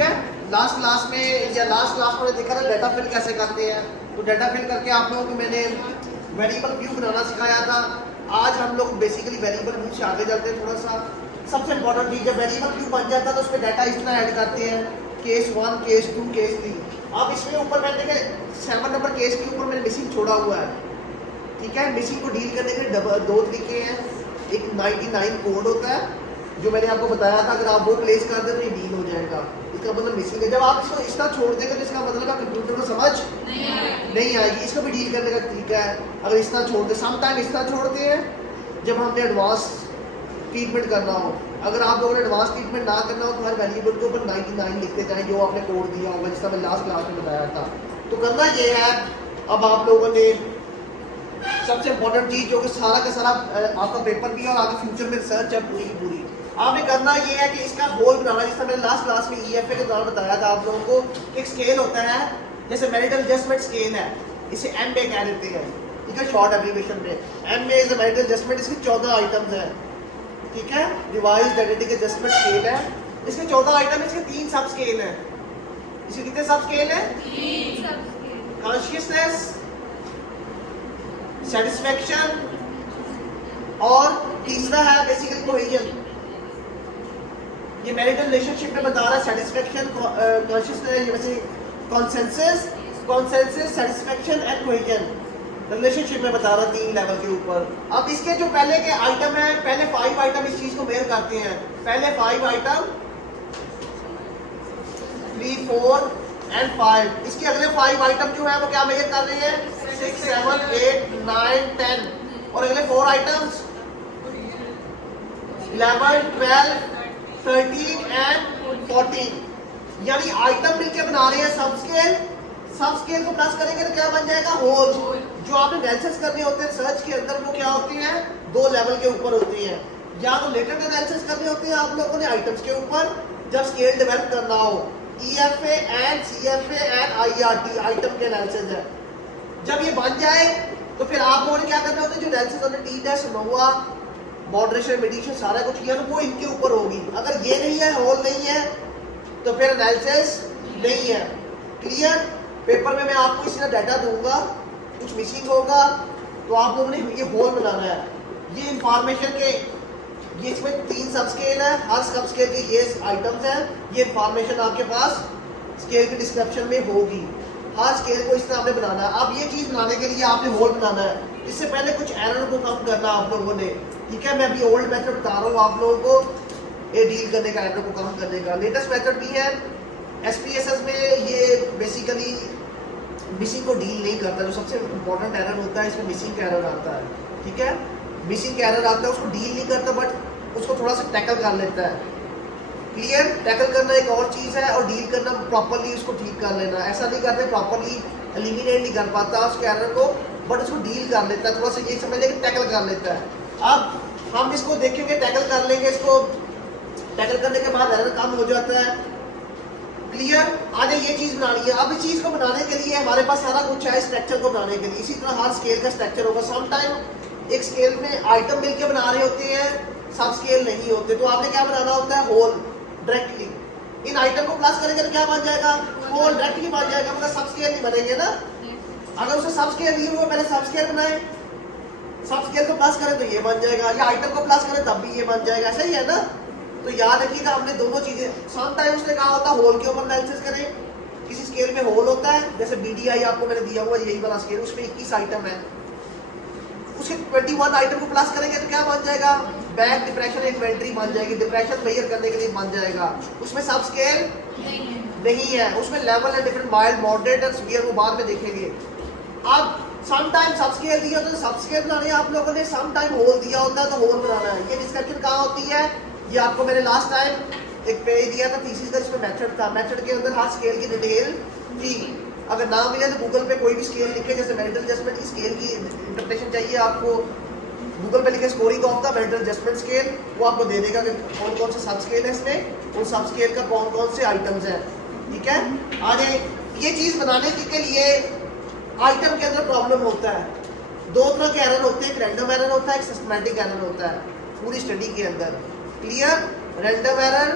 है, last class में देखा था डाटा फिल कैसे करते हैं। तो डाटा फिल करके आप लोगों को मैंने वेरिएबल व्यू बनाना सिखाया था। आज हम लोग बेसिकली वेरिएबल व्यू से आगे चलते हैं थोड़ा सा। सबसे इंपॉर्टेंट चीज़, जब वेरिएबल व्यू बन जाता है तो उसमें डाटा इस तरह ऐड करते हैं, केस 1, केस 2, केस 3। अब इसमें ऊपर मैंने देखे 7 नंबर केस के ऊपर मैंने मिसिंग छोड़ा हुआ है, ठीक है। मिसिंग को डील करने के दो तरीके हैं। एक 99 कोड होता है जो मैंने आपको बताया था, अगर आप वो प्लेस कर दें तो ये डील हो जाएगा, इसका मतलब मिसिंग है। जब आप इसको इस तरह छोड़ देंगे तो इसका मतलब है कंप्यूटर को समझ नहीं आएगी। इसको भी डील करने का तरीका है, अगर इस तरह छोड़ दें। समटाइम इस तरह छोड़ते हैं जब हमने एडवांस ट्रीटमेंट करना हो। अगर आप लोगों ने एडवांस ट्रीटमेंट ना करना हो तो हर वेरिएबल के ऊपर 99 लिखते जाएं जो आपने कोड दिया होगा, जिसका मैं लास्ट क्लास में बताया था। तो करना ये है, अब आप लोगों ने सबसे इंपॉर्टेंट चीज जो कि सारा का सारा आपका पेपर भी है और आगे फ्यूचर में रिसर्च है पूरी की पूरी, आपने करना ये है कि इसका होल बनाना। जिसका मैंने लास्ट क्लास में EFA के दौरान बताया था आप लोगों को, एक स्केल होता है जैसे मैरिटल एडजस्टमेंट स्केल है, इसे MA कह देते हैं, ठीक है, शॉर्ट एब्रिविएशन पे। MA इज मैरिटल एडजस्टमेंट, इसके 14 आइटम्स हैं, ठीक है। रिवाइज्ड आइडेंटिटी एडजस्टमेंट स्केल है, इसके 14 आइटम, इसके 3 सब स्केल हैं। इसके कितने सब स्केल हैं? 3 सब स्केल। कॉन्शियसनेस, सेटिस्फैक्शन और तीसरा है बेसिकली कोहेजन। ये मैरिटल रिलेशनशिप में बता रहा है सेटिस्फैक्शन, कॉन्शियसनेस, वैसे consensus, satisfaction and cohesion relationship में बता रहा है 3 लेवल के ऊपर। अब इसके जो पहले के आइटम है, पहले 5 आइटम इस चीज को मेल करते हैं। पहले 5 आइटम 3, 4 एंड 5। इसके अगले 5 आइटम जो है वो क्या मेजर कर रहे हैं? 6, 7, 8, 9, 10। और अगले 4 आइटम्स 11, 12, 13 एंड 14। यानी आइटम मिलकर बना रहे हैं सब स्केल। सब स्केल को प्लस करेंगे तो क्या बन जाएगा? होल। जो आपने एनालिसिस करने होते हैं सर्च के अंदर, वो क्या होती हैं? 2 लेवल के ऊपर होती हैं। या तो लेटेस्ट एनालिसिस करने होते हैं आप लोगों ने आइटम्स के ऊपर, जब स्केल डेवलप करना हो। EFA and CFA and IRT item के एनालिसिस है। जब ये बन जाए तो फिर आप लोगों ने क्या करना होता है? जो एनालिसिस हमने T-टेस्ट, नोवा, मॉडरेशन, मेडिटेशन सारा कुछ किया, तो वो इनके ऊपर होगी। अगर ये नहीं है, होल नहीं है, तो फिर एनालिसिस नहीं है। क्लियर? पेपर में मैं आपको इसी तरह डाटा दूंगा, कुछ मिसिंग होगा तो आप लोगों ने ये होल बनाना है। ये इंफॉर्मेशन के, ये इसमें 3 सब स्केल है, हर सब स्केल के ये आइटम्स हैं। ये इंफॉर्मेशन आपके पास स्केल के डिस्क्रिप्शन में होगी। हर स्केल को इस तरह आपने बनाना है। अब ये चीज़ बनाने के लिए आपने होल बनाना है। इससे पहले कुछ एरर को कम करना आप लोगों ने, ठीक है। मैं अभी ओल्ड मेथड बता रहा हूँ आप लोगों को, ये डील करने का, एरर को कम करने का। लेटेस्ट मेथड भी है SPSS में, ये बेसिकली मिसिंग को डील नहीं करता। जो सबसे इंपॉर्टेंट एरर होता है इसमें मिसिंग का एरर आता है, ठीक है। मिसिंग का एरर आता है, उसको डील नहीं करता बट उसको थोड़ा सा टैकल कर लेता है। क्लियर? टैकल करना एक और चीज़ है और डील करना प्रॉपरली उसको ठीक कर लेना। ऐसा नहीं करते प्रॉपरली, एलिमिनेट नहीं कर पाता उसके एरर को, बट उसको डील कर लेता है। थोड़ा सा ये समझ लें कि टैकल कर लेता है। अब हम इसको देखेंगे, टैकल कर लेंगे इसको। टैकल करने के बाद एरर कम हो जाता है। क्लियर? आगे ये चीज़ बनानी है। अब इस चीज़ को बनाने के लिए हमारे पास सारा कुछ है स्ट्रक्चर को बनाने के लिए। इसी तरह हर स्केल का स्ट्रक्चर होगा। सम टाइम एक स्केल में आइटम मिलके बना रहे होते हैं, सब स्केल नहीं होते, तो आपने क्या बनाना होता है? Whole directly. इन आइटम को प्लस करेंगे तो क्या बन जाएगा? होल डायरेक्टली बन जाएगा, मतलब सब स्केल नहीं बनेंगे ना। अगर उसे सब स्केल दिए हुए पहले सब स्केल बनाए, सब स्केल को प्लस करें तो ये बन जाएगा, या आइटम को प्लस करें तब भी ये बन जाएगा। सही है ना? तो याद रखिएगा हमने दोनों चीजें। सम टाइम उसने कहा होता है होल के ऊपर एनालिसिस करें। किसी स्केल में होल होता है, जैसे BDI आपको मैंने दिया हुआ यही वाला स्केल, उसमें 21 आइटम है, उसके 21 आइटम को प्लस करेंगे तो क्या बन जाएगा? बैक डिप्रेशन इन्वेंट्री बन जाएगी, डिप्रेशन मेजर करने के लिए बन जाएगा। उसमें सब स्केल नहीं है, उसमें लेवल है different, mild, moderate and severe, वो बाद में देखेंगे। अब सम टाइम सब स्केल दिया होता है, सब स्केल बनाने हैं आप लोगों ने। सम टाइम होल दिया होता है तो होल बनाना है। ये डिस्कशन कहाँ होती है? ये आपको मैंने लास्ट टाइम एक पेज दिया था थीसिस का, जिसमें मेथड था। मेथड के अंदर हर स्केल की डिटेल थी। अगर ना मिले तो गूगल पे कोई भी स्केल लिखे, जैसे मैरिटल एडजस्टमेंट की स्केल की इंटरप्रिटेशन चाहिए आपको, गूगल पे लिखे scoring of the marital adjustment scale, वो आपको दे देगा कि कौन कौन से सब स्केल है इसमें, उन सब स्केल का कौन कौन से आइटम्स हैं, ठीक है। आगे ये चीज़ बनाने के लिए आइटम के अंदर प्रॉब्लम होता है। 2 तरह के एरर होते हैं, एक रैंडम एरर होता है, एक सिस्टमैटिक एरर होता है पूरी स्टडी के अंदर। Clear? Random error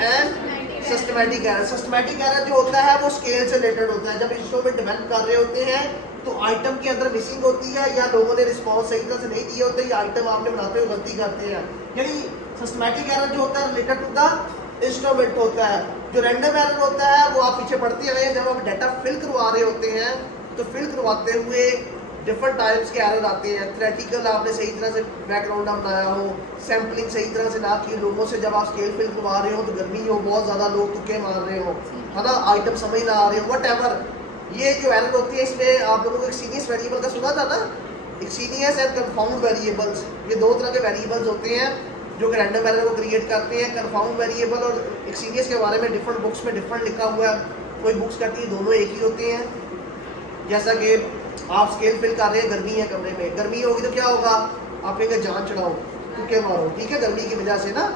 and systematic error. Systematic error जो होता है वो स्केल से रिलेटेड होता है। जब इंस्ट्रूमेंट डेवलप कर रहे होते हैं तो आइटम के अंदर मिसिंग होती है, या लोगों ने रिस्पॉन्स सही तरह से नहीं दिए होते, या आइटम आपने बनाते हुए गलती करते हैं। यानी सिस्टमैटिक एरर जो होता है रिलेटेड टू द इंस्ट्रूमेंट होता है। जो रैंडम एरर होता है वो आप पीछे पढ़ते आए हैं, जब आप डाटा फिल करवा रहे होते हैं तो फिल करवाते हुए डिफरेंट टाइप्स के एरर आते हैं। थ्रेटिकल आपने सही तरह से बैकग्राउंड ना बनाया हो, सैम्पलिंग सही तरह से ना की, लोगों से जब आप स्केल फिल करवा रहे हो तो गर्मी हो, बहुत ज़्यादा लोग तुक्के मार रहे हो, है ना, आइटम समझ ना आ रहे हो, वट ये जो एरर होती है इसमें आप लोगों को एक्सीनियस वेरिएबल का सुना था ना, एक्सीनियस एंड कंफाउंड वेरिएबल्स। ये दो तरह के वेरिएबल्स होते हैं जो कि रैंडम एरर को क्रिएट करते हैं। कंफाउंड वेरिएबल और एक्सीनियस के बारे में डिफरेंट बुक्स में डिफरेंट लिखा हुआ है। कोई बुक्स कहती है दोनों एक ही होते हैं। जैसा कि आप स्केल फिल कर रहे हैं, गर्मी है कमरे में, गर्मी होगी तो क्या होगा, आप कहेंगे जान चढ़ाओ, तुक्के मारो, ठीक है, गर्मी की वजह से ना।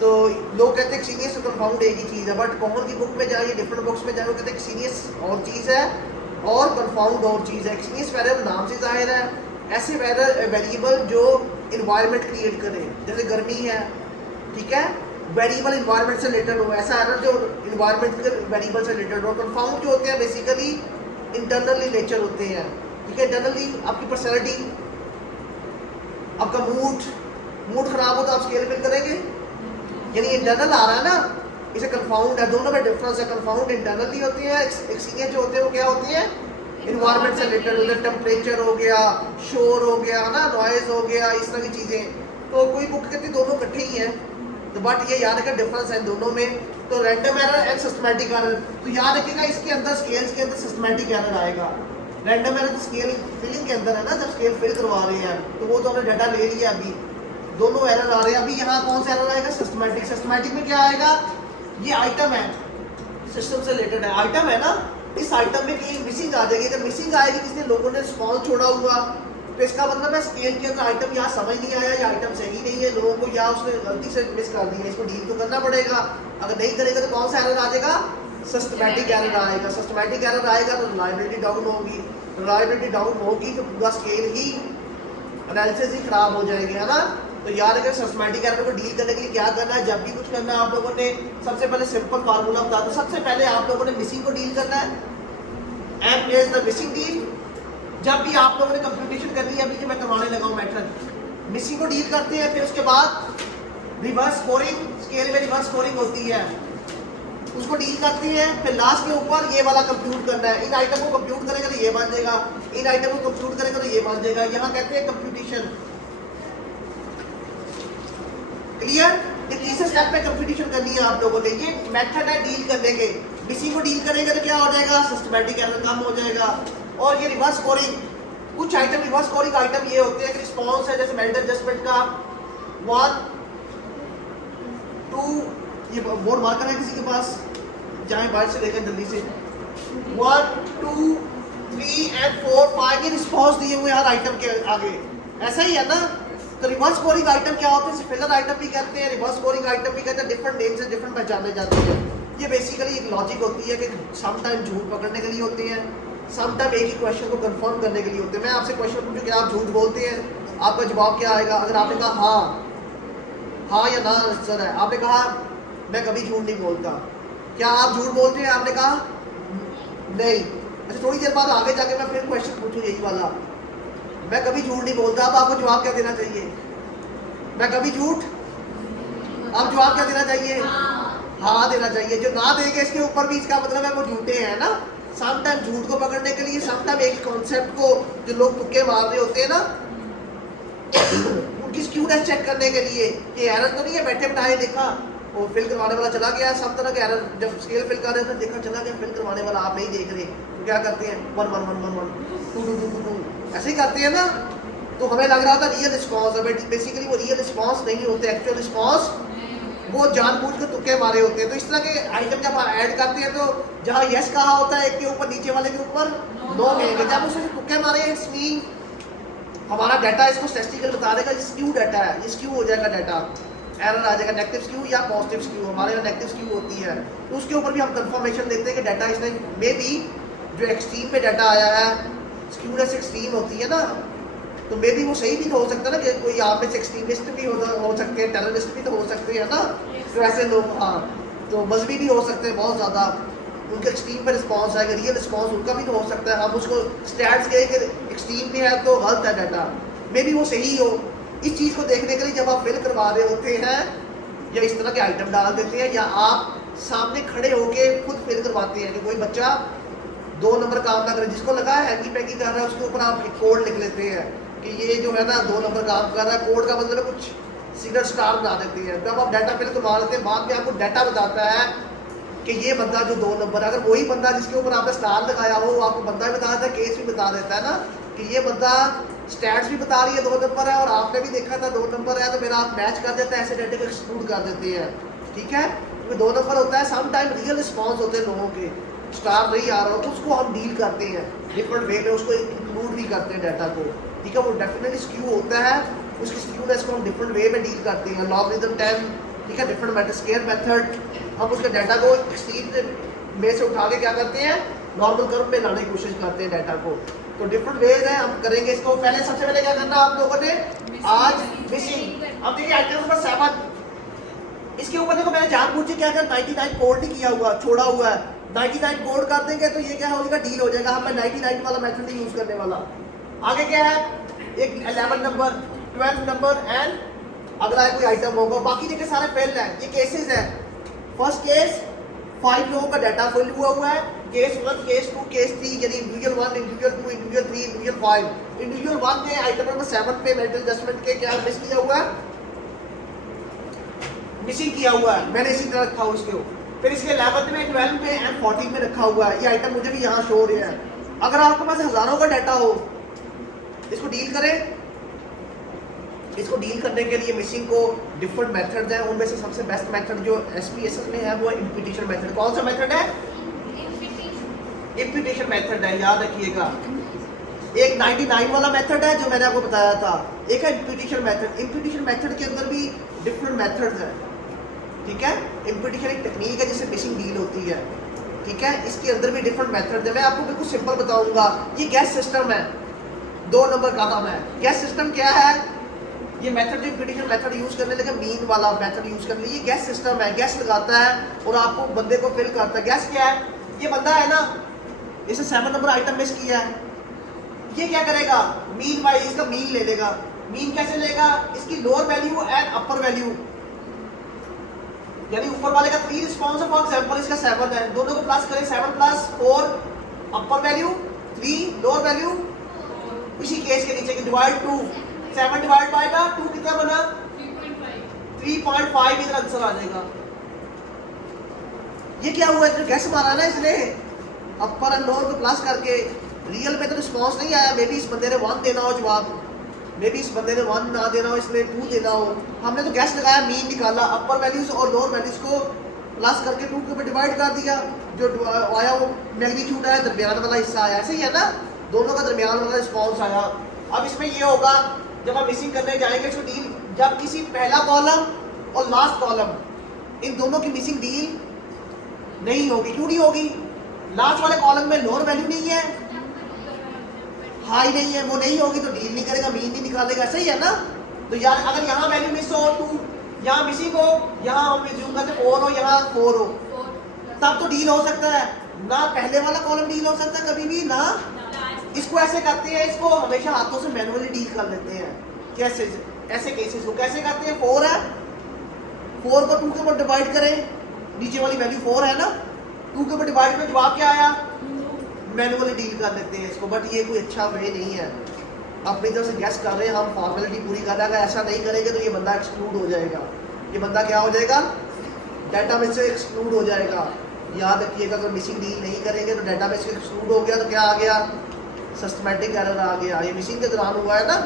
तो लोग कहते हैं एक्सीनियस और कंफाउंड एक ही चीज़ है, बट कॉमन की बुक में जाइए, डिफरेंट बुक्स में जाइए, वो कहते हैं एक्सीनियस और चीज़ है और कंफाउंड और चीज़ है। एक्सीनियस वेरिएबल नाम से जाहिर है, ऐसे वेरिएबल जो इन्वायरमेंट क्रिएट करे, जैसे गर्मी है, ठीक है, वेरिएबल इन्वायरमेंट से रिलेटेड हो, ऐसा एरर जो इन्वायरमेंट के वेरिएबल से रिलेटेड हो। कंफाउंड जो होते हैं बेसिकली इंटरनली नेचर होते हैं, ठीक है, इंटरनली आपकी पर्सनैलिटी, आपका मूड खराब हो तो आप स्केल फिल करेंगे, यानी इंटरनल आ रहा है ना, इसे कंफाउंड है। दोनों में डिफरेंस है, कंफाउंड इंटरनली होती है, एक्सीनियस जो होते हैं वो क्या होती है, इन्वायरमेंट से रिलेटेड होते हैं, टेम्परेचर हो गया, शोर हो गया ना, नॉइज हो गया, इस तरह की चीज़ें। तो कोई बुक कहती दोनों इकट्ठे ही हैं, तो बट ये याद रखिए डिफरेंस है दोनों में। तो random error and systematic error, तो याद रखिएगा इसके अंदर स्केल्स के अंदर सिस्टमैटिक एरर आएगा। रैंडम एरर तो स्केल फिलिंग के अंदर है ना, जब स्केल फिल करवा रहे हैं तो वो तो हमने डाटा ले लिया, अभी दोनों एरर आ रहे हैं। अभी यहाँ कौन सा एरर आएगा, सिस्टमैटिक। सिस्टमैटिक में क्या आएगा, ये आइटम है, सिस्टम से रिलेटेड है, आइटम है ना, इस आइटम में कहीं मिसिंग आ जाएगी। जब मिसिंग आएगी, किसी लोगों ने रिस्पॉन्स छोड़ा हुआ, तो इसका मतलब है स्केल के अंदर आइटम यहाँ समझ नहीं आया, या आइटम सही नहीं है, लोगों को या उसने गलती से मिस कर दिया, इसको डील तो करना पड़ेगा। अगर नहीं करेगा तो कौन सा एरर आ जाएगा, सिस्टमैटिक एरर आएगा। सिस्टमैटिक एरर आएगा तो रिलायबिलिटी डाउन होगी, रिलायबिलिटी डाउन होगी तो पूरा स्केल ही, एनालिसिस ही खराब हो जाएगी, है ना। तो याद रखें सिस्टमैटिक एरर को डील करने के लिए क्या करना है, जब भी कुछ करना है आप लोगों ने, सबसे पहले सिंपल फार्मूला बता दो। सबसे पहले आप लोगों ने मिसिंग को डील करना है, M is the missing deal. जब भी आप लोगों ने कंप्यूटेशन करनी है, अभी जो मैं करवाने लगा हूँ मेथड, मिसिंग को डील करते हैं। फिर उसके बाद रिवर्स स्कोरिंग, स्केल में रिवर्स स्कोरिंग होती है, उसको डील करते हैं। फिर लास्ट के ऊपर ये वाला कंप्यूट करना है, इन आइटम को कंप्यूट करेंगे तो ये बन जाएगा, इन आइटम को कंप्यूट करेंगे तो ये बन जाएगा। यहाँ कहते हैं कंप्यूटेशन, क्लियर। ये तीसरे स्टेप पे कंप्यूटेशन करनी है आप लोगों ने, ये मेथड है डील करने के। मिसिंग को डील करेंगे तो क्या हो जाएगा, सिस्टमैटिक एरर कम हो जाएगा। और ये रिवर्स स्कोरिंग, कुछ आइटम रिवर्स स्कोरिंग आइटम ये होते हैं कि रिस्पॉन्स है, जैसे मेल्ट एडजस्टमेंट का 1 2, ये बोर्ड मार्कर है किसी के पास, जाएं बाहर से देखें जल्दी से, 1 2 3 एंड 4 5 ये रिस्पॉन्स दिए हुए हर आइटम के आगे, ऐसा ही है ना। तो रिवर्स स्कोरिंग आइटम क्या होते हैं, फिलर आइटम भी कहते हैं, रिवर्स स्कोरिंग आइटम भी कहते हैं, डिफरेंट नेम से डिफरेंट पहचाने जाते हैं। ये बेसिकली एक लॉजिक होती है कि सम टाइम झूठ पकड़ने के लिए होते हैं, सम टाइम एक ही क्वेश्चन को कंफर्म करने के लिए होते हैं। मैं आपसे क्वेश्चन पूछूं कि आप झूठ बोलते हैं, आपका जवाब क्या आएगा। अगर आपने कहा हाँ या ना आंसर है, आपने कहा मैं कभी झूठ नहीं बोलता, क्या आप झूठ बोलते हैं, आपने कहा नहीं, अच्छा थोड़ी देर बाद आगे जाके मैं फिर क्वेश्चन पूछूं यही वाला, मैं कभी झूठ नहीं बोलता, अब आपको जवाब क्या देना चाहिए, मैं कभी झूठ, अब जवाब क्या देना चाहिए, हाँ देना चाहिए। जो ना देंगे इसके ऊपर भी इसका मतलब है वो झूठे हैं ना। सम टाइम झूठ को पकड़ने के लिए, सम टाइम एक कॉन्सेप्ट को जो लोग तुक्के मार रहे होते हैं ना, उनकी स्क्यूनेस चेक करने के लिए कि एरर तो नहीं है, बैठे बैठाए देखा वो फिल करवाने वाला चला गया। सब तरह के एरर, जब स्केल फिल कर रहे थे देखा चला गया, फिल करवाने वाला आप नहीं देख रहे, तो क्या करते हैं 1 1 1 1 1 2 2 2 2 ऐसे ही करते हैं ना। तो हमें लग रहा था रियल रिस्पॉन्स है, बट बेसिकली वो रियल रिस्पॉन्स नहीं होते, एक्चुअल रिस्पॉन्स वो जानबूझ के तुक्के मारे होते हैं। तो इस तरह के आइटम जब ऐड करते हैं तो जहाँ यस कहा होता है एक के ऊपर, नीचे वाले के ऊपर नो कहेंगे। जब उसने तुक्के मारे, इट्स मीन हमारा डाटा इसको स्टैटिस्टिकल बता देगा, ये स्क्यू डाटा है, ये स्क्यू हो जाएगा डाटा, एरर आ जाएगा, नेगेटिव स्क्यू या पॉजिटिव स्क्यू। हमारे यहाँ नेगेटिव स्क्यू होती है, तो उसके ऊपर भी हम कंफर्मेशन देते हैं कि डाटा इसने मे बी जो एक्सट्रीम पे डाटा आया है, स्क्यूनेस एक्सट्रीम होती है ना, तो मे बी वो सही भी तो हो सकता है ना, कि कोई आप में से एक्सट्रीमिस्ट भी हो सकते हैं, टेररिस्ट भी तो हो सकते हैं ना, तो ऐसे लोग, हाँ तो मजहबी भी हो सकते हैं बहुत ज़्यादा, उनके एक्सट्रीम पे रिस्पॉन्स आएगा, रियल रिस्पॉन्स उनका भी तो हो सकता है। हम उसको स्टैट्स के एक्सट्रीम पे है तो गलत है डाटा, मे बी वो सही हो। इस चीज़ को देखने के लिए जब आप फिल करवा रहे होते हैं या इस तरह के आइटम डाल देते हैं, या आप सामने खड़े होके खुद फिल करवाते हैं कि कोई बच्चा 2 नंबर काम ना करे, जिसको लगा है हैंकी पैंकी कर रहा है उसके ऊपर आप एक कोड लिख लेते हैं कि ये जो है ना 2 नंबर काम कर रहा है। कोड का मतलब है कुछ सिग्नल स्टार बना देते हैं। जब आप डाटा फिल करवा लेते हैं बाद में आपको डाटा बताता है कि ये बंदा जो 2 नंबर, अगर वही बंदा जिसके ऊपर आपने स्टार लगाया हो आपको बंदा भी बता देता है, केस भी बता देता है ना कि ये बंदा स्टैट्स भी बता रही है 2 नंबर है और आपने भी देखा था 2 नंबर है, तो मेरा आप मैच कर देता है, ऐसे डाटे को एक्सक्लूड कर देते हैं। ठीक है, क्योंकि 2 नंबर होता है, सम टाइम रियल रिस्पॉन्स होते हैं लोगों के, स्टार नहीं आ रहा हो तो उसको हम डील करते हैं डिफरेंट वे में, उसको इंक्लूड भी करते हैं डाटा को। ठीक है, वो डेफिनेटली स्क्यू होता है, उसकी स्क्यूनेस को हम डिफरेंट वे में डील करते हैं। लॉगरिथम 10, ठीक है, डिफरेंट मेथड, स्क्वायर मेथड, हम उसके डाटा को एक्सट्रीम में से उठा के क्या करते हैं नॉर्मल कर्व में लाने की कोशिश करते हैं डाटा को। तो डिफरेंट वेज है, हम करेंगे इसको। पहले सबसे पहले क्या करना आप लोगों ने आज मिसिंग। अब देखिए आइटम नंबर 7, इसके ऊपर देखो मैंने जानबूझ के क्या 99 कोड नहीं किया हुआ, छोड़ा हुआ है। 99 कोड कर देंगे तो ये क्या हो जाएगा, डील हो जाएगा। हम 99 वाला मेथड नहीं यूज करने वाला। आगे क्या है, एक 11 नंबर, 12 नंबर एंड अगला कोई आइटम होगा। बाकी देखिए सारे फेल है, ये केसेस है। फर्स्ट केस 5 लोगों का डाटा फिल हुआ है, केस 1, केस 2, केस 3, यानी individual 1, individual 2, individual 3, individual 5। Individual 1 में आइटम नंबर 7 पे मेंटल एडजस्टमेंट के क्या मिस किया हुआ है, मिसिंग किया हुआ है, मैंने इसी तरह रखा हुआ उसके। फिर इसके 11 में, 12 में एंड 14 में रखा हुआ है। ये आइटम मुझे भी यहाँ शो हो रहा है। अगर आपके पास हजारों का डाटा हो, इसको डील करें। इसको डील करने के लिए मिसिंग को डिफरेंट मेथड्स हैं, उनमें से सबसे बेस्ट मेथड जो SPSS में है वो इम्प्यूटेशन मेथड। कौन सा मेथड है, इम्प्यूटेशन मेथड है, याद रखिएगा। एक 99 वाला मेथड है जो मैंने आपको बताया था, एक है इम्प्यूटेशन मेथड। इम्प्यूटेशन मेथड के अंदर भी डिफरेंट मेथड्स हैं। ठीक है, इम्प्यूटेशन एक टेक्निक है जिससे मिसिंग डील होती है। ठीक है, इसके अंदर भी डिफरेंट मेथड है। मैं आपको बिल्कुल सिंपल बताऊंगा। ये गैस सिस्टम है, 2 नंबर का काम है। गैस सिस्टम क्या है, ये मेथड जो इम्प्यूटेशन मेथड यूज करने लगे, मीन वाला मेथड यूज करने लगे। ये गैस सिस्टम है, गैस लगाता है और आपको बंदे को फिल करता है। गैस क्या है, ये बंदा है ना, इसे 7 नंबर आइटम मिस किया है, ये क्या करेगा, मीन वाइज इसका मीन ले लेगा। मीन कैसे लेगा, इसकी lower value and upper value, यानी ऊपर वाले का 3 रिस्पॉन्स है, फॉर एग्जांपल इसका 7 है, दोनों को प्लस करें, 7 + 4 अपर वैल्यू, 3 लोअर वैल्यू। इसी केस के नीचे डिवाइड 2, 7 डिवाइड बाय 2 कितना बना, 3.5 इधर आंसर आ जाएगा। ये क्या हुआ, इधर गैस मारा ना इसने, अपर एंड लोअर को प्लस करके। रियल में तो रिस्पॉन्स नहीं आया, मे बी इस बंदे ने 1 देना हो जवाब, मे बी इस बंदे ने 1 ना देना हो, इसने 2 देना हो। हमने तो गैस लगाया, मीन निकाला, अपर वैल्यूज और लोअर वैल्यूज को प्लस करके 2 के ऊपर डिवाइड कर दिया। जो आया वो मैग्नीट्यूड है, दरमियान वाला हिस्सा आया। ऐसे ही है ना, दोनों का दरमियान वाला रिस्पॉन्स आया। अब इसमें ये होगा, जब हम मिसिंग करने जाएंगे इसको डील, जब किसी पहला कॉलम और लास्ट कॉलम इन दोनों की मिसिंग डील नहीं होगी। क्यों नहीं होगी, लास्ट वाले कॉलम में लोअर वैल्यू नहीं है, हाई नहीं है, वो नहीं होगी तो डील नहीं करेगा, मीन नहीं निकालेगा। सही है ना। तो यार अगर यहाँ वैल्यू मिस हो, 2 यहाँ मिसिंग हो, यहाँ हम रिज्यूम करते 4 हो, यहाँ 4 हो, तब तो डील हो सकता है ना। पहले वाला कॉलम डील हो सकता है कभी भी ना। इसको ऐसे करते हैं, इसको हमेशा हाथों से मैनुअली डील कर लेते हैं। कैसे, ऐसे केसेस को कैसे करते हैं, 4 है, 4 को 2 के ऊपर डिवाइड करें, नीचे वाली वैल्यू 4 है ना, 2 के ऊपर डिवाइड में जवाब क्या आया, मैनुअली डील कर लेते हैं इसको। बट ये कोई अच्छा वे नहीं है। अपनी तरफ से गैस कर रहे हैं हम, फॉर्मेलिटी पूरी कर रहे हैं। अगर ऐसा नहीं करेंगे तो ये बंदा एक्सक्लूड हो जाएगा। ये बंदा क्या हो जाएगा, डाटा में से एक्सक्लूड हो जाएगा। याद रखिएगा, अगर मिसिंग डील नहीं करेंगे तो डाटा में से एक्सक्लूड हो गया तो क्या आ गया, सिस्टमैटिक एरर आ गया। ये मिसिंग के दौरान हुआ है ना,